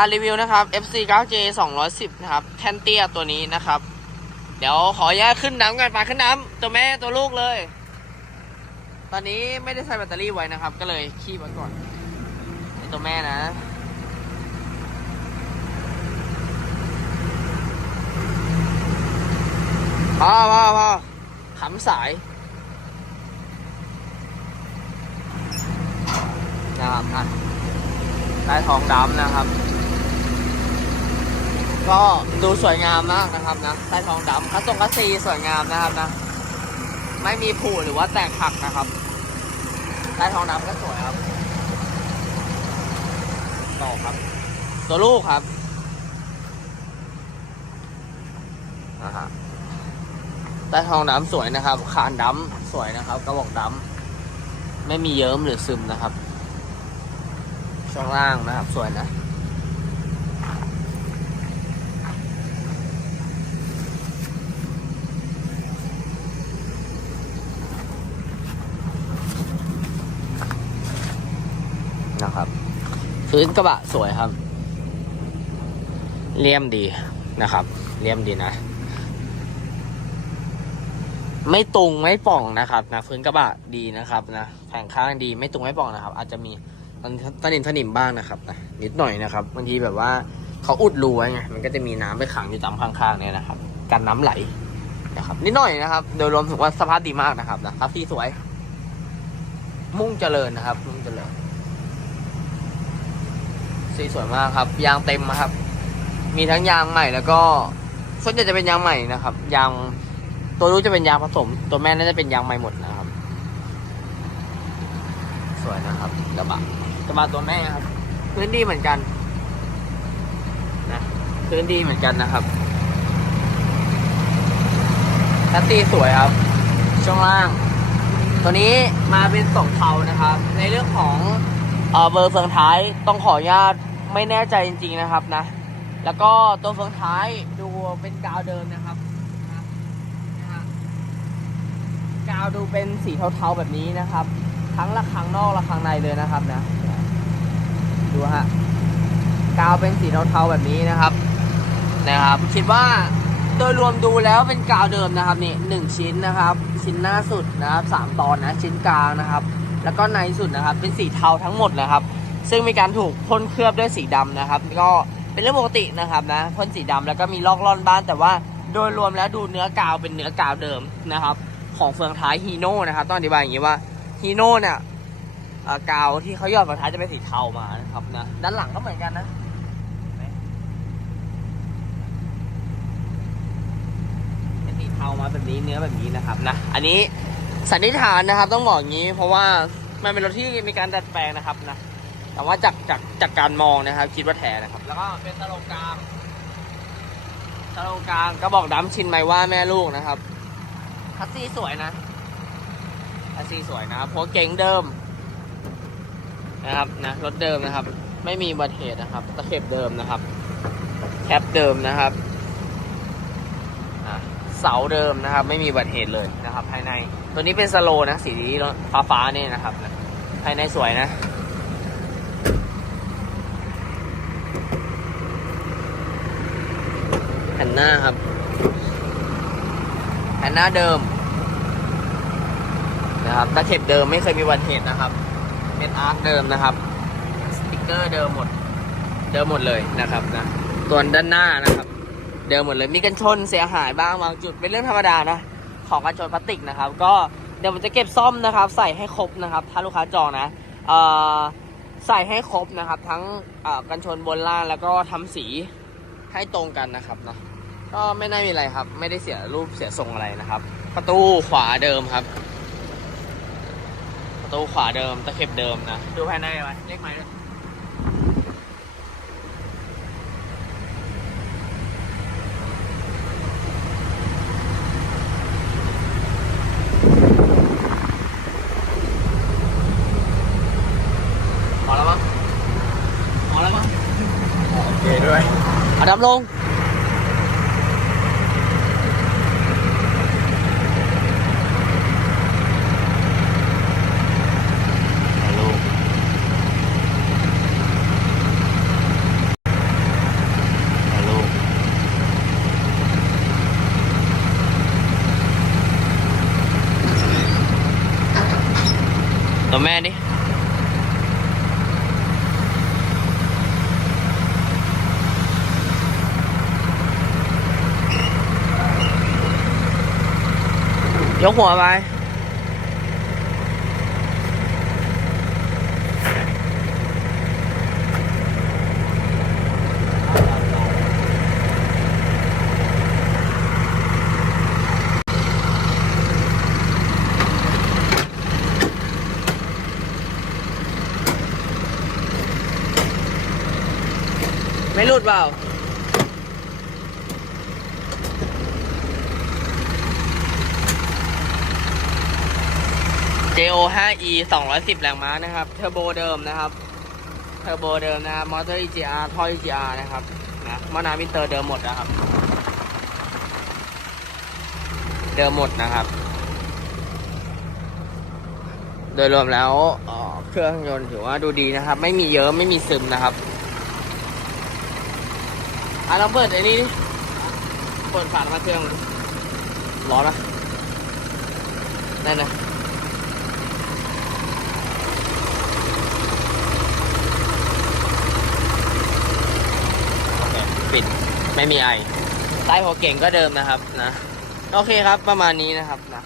ารีวิวนะครับ FC 9J 210 นะครับแคนเตียตัวนี้นะครับ เดี๋ยวขออนุญาตขึ้นน้ำกันไปขึ้นน้ำตัวแม่ตัวลูกเลย ตอนนี้ไม่ได้ใส่แบตเตอรี่ไว้นะครับ ก็เลยขี้ไว้ก่อนตัวแม่นะพอพอพอขำสายนะครับอะใต้ท้องดำนะครับ ก็ดูสวยงามมากนะครับนะใต้ท้องดำคัสตรงคัสซีสวยงามนะครับนะ ไม่มีผุหรือว่าแตกหักนะครับใต้ท้องดำก็สวยครับต่อครับ ตัวลูกครับนะฮะใต้ท้องดำสวยนะครับคานดำสวยนะครับกระบอกดำไม่มีเยิ้มหรือซึมนะครับ ช่วงล่างนะครับ สวยนะ นะครับ พื้นกระบะสวยครับ เลี่ยมดีนะครับ เลี่ยมดีนะ ไม่ตุงไม่ป่องนะครับนะพื้นกระบะดีนะครับนะแผงข้างดีไม่ตุงไม่ป่องนะครับ อาจจะมีตะนิมตะนิมบ้างนะครับนะนิดหน่อยนะครับบางทีแบบว่าเขาอุดรูไว้ไงมันก็จะมีน้ำไปขังอยู่ตามข้างๆเนี่ยนะครับกันน้ำไหลนะครับนิดหน่อยนะครับ โดยรวมถือว่าสภาพดีมากนะครับนะครับที่สวย มุ่งเจริญนะครับ มุ่งเจริญ สีสวยมากครับ ยางเต็มนะครับ มีทั้งยางใหม่แล้วก็ส่วนใหญ่จะเป็นยางใหม่นะครับ ยางตัวรู้จะเป็นยางผสม ตัวแม่น่าจะเป็นยางใหม่หมดนะครับ สวยนะครับกระบะกระบะตัวแม่ครับ พื้นดีเหมือนกันนะพื้นดีเหมือนกันนะครับชัตตีสวยครับ ช่วงล่าง ตัวนี้มาเป็นสองเทานะครับ ในเรื่องของ เออเบอร์เฟืองท้ายต้องขออนุญาตไม่แน่ใจจริง ๆนะครับนะ แล้วก็ตัวเฟืองท้ายดูเป็นกาวเดิมนะครับนะฮะกาวดูเป็นสีเทาๆแบบนี้นะครับ ทั้งระฆังนอกระฆังในเลยนะครับนะดูฮะกาวเป็นสีเทาๆแบบนี้นะครับนะครับคิดว่าโดยรวมดูแล้วเป็นกาวเดิมนะครับนี่หนึ่งชิ้นนะครับ ชิ้นหน้าสุดนะครับสามตอนนะชิ้นกลางนะครับ แล้วก็ในสุดนะครับเป็นสีเทาทั้งหมดนะครับ ซึ่งมีการถูกพ่นเคลือบด้วยสีดำนะครับ ก็เป็นเรื่องปกตินะครับนะพ่นสีดำแล้วก็มีลอกล่อนบ้างแต่ว่าโดยรวมแล้วดูเนื้อกาวเป็นเนื้อกาวเดิมนะครับ ของเฟืองท้ายฮีโน่นะครับต้องอธิบายอย่างนี้ว่าฮีโน่เนี่ยกาวที่เขายอดเฟืองท้ายจะเป็นสีเทามานะครับนะด้านหลังก็เหมือนกันนะเป็นสีเทามาแบบนี้เนื้อแบบนี้นะครับนะ อันนี้ สันนิษฐานนะครับต้องบอกอย่างนี้ เพราะว่ามันเป็นรถที่มีการดัดแปลงนะครับนะแต่ว่าจากจากจากการมองนะครับ คิดว่าแท้นะครับ แล้วก็เป็นตะโลกลางตะโลกลางก็บอกดำชินไหมว่าแม่ลูกนะครับคัสซี่สวยนะคัสซี่สวยนะครับเพราะเก๋งเดิมนะครับนะรถเดิมนะครับ ไม่มีอุบัติเหตุนะครับ ตะเข็บเดิมนะครับ แคปเดิมนะครับอะเสาเดิมนะครับ ไม่มีอุบัติเหตุเลยนะครับ ภายใน ตัวนี้เป็นสโลนะ สีฟ้าฟ้าๆนี่นะครับ ภายในสวยนะ แผ่นหน้าครับ แผ่นหน้าเดิม นะครับตะเข็บเดิมไม่เคยมีวันเหตุนะครับ เป็นอาร์คเดิมนะครับ สติกเกอร์เดิมหมด เดิมหมดเลยนะครับนะส่วนด้านหน้านะครับ เดิมหมดเลย มีกันชนเสียหายบ้างบางจุดเป็นเรื่องธรรมดานะ ของกันชนพลาสติกนะครับ ก็เดี๋ยวผมจะเก็บซ่อมนะครับ ใส่ให้ครบนะครับ ถ้าลูกค้าจองนะใส่ให้ครบนะครับ ทั้งกันชนบนล่างแล้วก็ทำสีให้ตรงกันนะครับเนาะก็ไม่น่ามีอะไรครับ ไม่ได้เสียรูปเสียทรงอะไรนะครับ ประตูขวาเดิมครับ ประตูขวาเดิมตะเข็บเดิมนะ ดูภายในไว้เลขไม้ด้วย ở đâm luôn comment đi ยกหัวไป ไม่หลุดเปล่า JO 5E 210 แรงม้านะครับเทอร์โบเดิมนะครับเทอร์โบเดิมนะครับมอเตอร์ EGR ท่อ EGR นะครับนะมอนามิเตอร์เดิมหมดนะครับ เดิมหมดนะครับ โดยรวมแล้วเครื่องยนต์ถือว่าดูดีนะครับ ไม่มีเยอะไม่มีซึมนะครับอะเราเปิดไอ้นี่เปิดฝามาเครื่องร้อนปะนั่นนะโอเคปิด ไม่มีไอใต้หัวเก่งก็เดิมนะครับนะ โอเคครับประมาณนี้นะครับนะ